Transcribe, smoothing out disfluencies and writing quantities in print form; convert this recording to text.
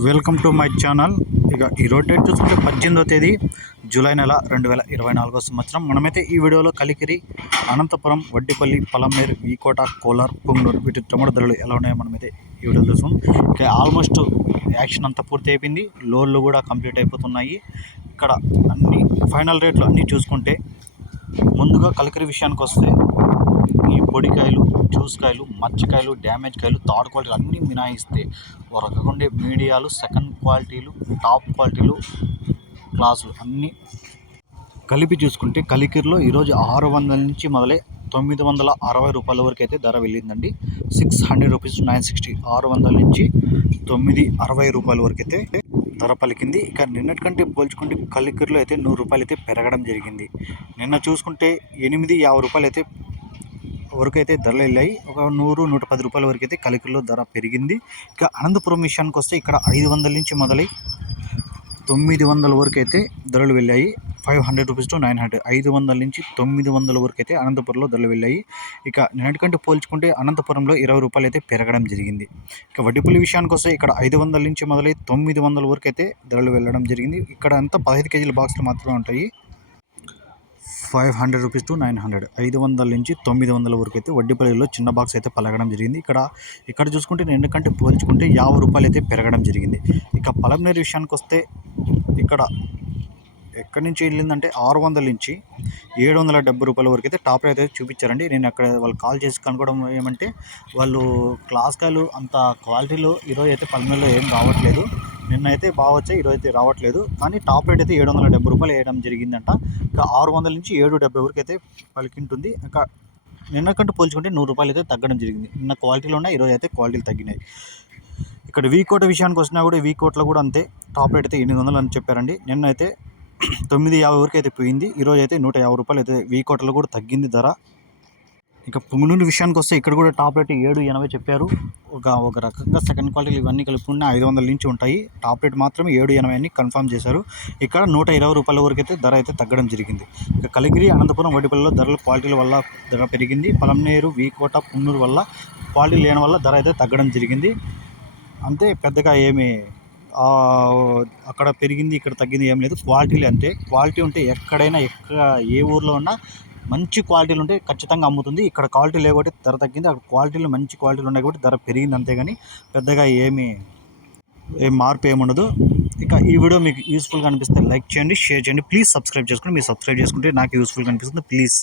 Welcome to my channel. ఇక ఈరోజు date చూసుకుంటే 18వ తేదీ జూలై నెల 2024 సంవత్సరం. మనమైతే ఈ వీడియోలో కలికిరి, అనంతపురం, వడ్డిపల్లి, పలమనేరు, వీకోట, కోలార్, పుంగనూరు వీటి టమాటో ధరలు ఎలా ఉన్నాయో మనమైతే ఈ వీడియో చూసాం. ఇక ఆల్మోస్ట్ యాక్షన్ అంతా పూర్తి అయిపోయింది, లోన్లు కూడా కంప్లీట్ అయిపోతున్నాయి. ఇక్కడ అన్ని ఫైనల్ రేట్లు అన్నీ చూసుకుంటే ముందుగా కలికిరి విషయానికి వస్తే ఈ పొడికాయలు, జ్యూస్కాయలు, మచ్చకాయలు, డ్యామేజ్ కాయలు, థర్డ్ క్వాలిటీలు అన్నీ మినాయిస్తే ఒక రకంగా ఉండే మీడియాలు, సెకండ్ క్వాలిటీలు, టాప్ క్వాలిటీలు, క్లాసులు అన్నీ కలిపి చూసుకుంటే కలికిరిలో ఈరోజు 600 నుంచి మొదలై 960 రూపాయల వరకు అయితే ధర వెళ్ళిందండి. 600 రూపీస్ 960, 600 నుంచి 960 రూపాయల వరకు అయితే ధర పలికింది. ఇక నిన్నటి కంటే పోల్చుకుంటే కలికిరిలో అయితే 100 రూపాయలు అయితే పెరగడం జరిగింది. నిన్న చూసుకుంటే 850 రూపాయలు అయితే వరకు అయితే ధరలు వెళ్ళాయి. ఒక 100-110 రూపాయల వరకు అయితే కలికిరిలో ధర పెరిగింది. ఇక అనంతపురం విషయానికి వస్తే ఇక్కడ 500 నుంచి మొదలై 900 వరకు అయితే ధరలు వెళ్ళాయి. 500 రూపీస్ టు 900, 500 నుంచి 900 వరకు అయితే అనంతపురంలో ధరలు వెళ్ళాయి. ఇక నిన్నటికంటే పోల్చుకుంటే అనంతపురంలో 20 రూపాయలు అయితే పెరగడం జరిగింది. ఇక వడ్డిపల్లి విషయానికి వస్తే ఇక్కడ 500 నుంచి మొదలై 900 వరకు అయితే ధరలు వెళ్ళడం జరిగింది. ఇక్కడ అంతా 15 కేజీల బాక్సులు మాత్రమే ఉంటాయి. 500 రూపీస్ టు 900, 500 నుంచి 900 వరకు అయితే వడ్డిపల్లిలో చిన్న బాక్స్ అయితే పలకడం జరిగింది. ఇక్కడ చూసుకుంటే నిన్నకంటే పోల్చుకుంటే 50 రూపాయలు అయితే పెరగడం జరిగింది. ఇక పలమనేరు విషయానికి వస్తే ఇక్కడ ఎక్కడి నుంచి వెళ్ళిందంటే 600 నుంచి 770 రూపాయల వరకు అయితే టాప్ రేట్ అయితే చూపించారండి. నేను అక్కడ వాళ్ళు కాల్ చేసి కనుక్కోవడం ఏమంటే వాళ్ళు క్లాస్ కాయలు అంత క్వాలిటీలో ఈరోజు అయితే పలమనేరులో ఏం రావట్లేదు. నిన్న అయితే బాగా వచ్చాయి, ఈరోజు అయితే రావట్లేదు. కానీ టాప్ రేట్ అయితే 770 రూపాయలు వేయడం జరిగిందంట. ఇంకా 600 నుంచి 770 వరకు అయితే పలికింటుంది. ఇంకా నిన్నకంటే పోల్చుకుంటే 100 రూపాయలు అయితే తగ్గడం జరిగింది. నిన్న క్వాలిటీలో ఉన్నాయి, ఈరోజు అయితే క్వాలిటీలు తగ్గినాయి. ఇక్కడ వీకోట విషయానికి వచ్చినా కూడా వీకోట్లో కూడా అంతే, టాప్ రేట్ అయితే 800 అని చెప్పారండి. నిన్న అయితే 950 వరకు అయితే పోయింది, ఈరోజు అయితే 150 రూపాయలు అయితే వీకోటలో కూడా తగ్గింది ధర. ఇక పుంగనూరు విషయానికి వస్తే ఇక్కడ కూడా టాప్ రేట్ 780 చెప్పారు. ఒక రకంగా సెకండ్ క్వాలిటీలు ఇవన్నీ కలుపుకున్న 500 నుంచి ఉంటాయి. టాప్ రేట్ మాత్రం 780 అని కన్ఫర్మ్ చేశారు. ఇక్కడ 120 రూపాయల వరకు అయితే ధర అయితే తగ్గడం జరిగింది. ఇక కలిగిరి, అనంతపురం, వడ్డిపల్లిలో ధరలు క్వాలిటీల వల్ల ధర పెరిగింది. పలమనేరు, వీకోట, పుంగనూరు వల్ల క్వాలిటీ లేని వల్ల ధర అయితే తగ్గడం జరిగింది. అంతే, పెద్దగా ఏమి అక్కడ పెరిగింది ఇక్కడ తగ్గింది ఏం లేదు. క్వాలిటీలు అంటే క్వాలిటీ ఉంటే ఎక్కడైనా ఏ ఊర్లో ఉన్నా మంచి క్వాలిటీలు ఉంటే ఖచ్చితంగా అమ్ముతుంది. ఇక్కడ క్వాలిటీ లేకపోతే ధర తగ్గింది, అక్కడ క్వాలిటీలు మంచి క్వాలిటీలు ఉన్నాయి కాబట్టి ధర పెరిగింది. అంతేగాని పెద్దగా ఏం మార్పు ఏముండదు. ఇక ఈ వీడియో మీకు యూస్ఫుల్గా అనిపిస్తే లైక్ చేయండి, షేర్ చేయండి, ప్లీజ్ సబ్స్క్రైబ్ చేసుకోండి. మీరు సబ్స్క్రైబ్ చేసుకుంటే నాకు యూస్ఫుల్గా అనిపిస్తుంది. ప్లీజ్.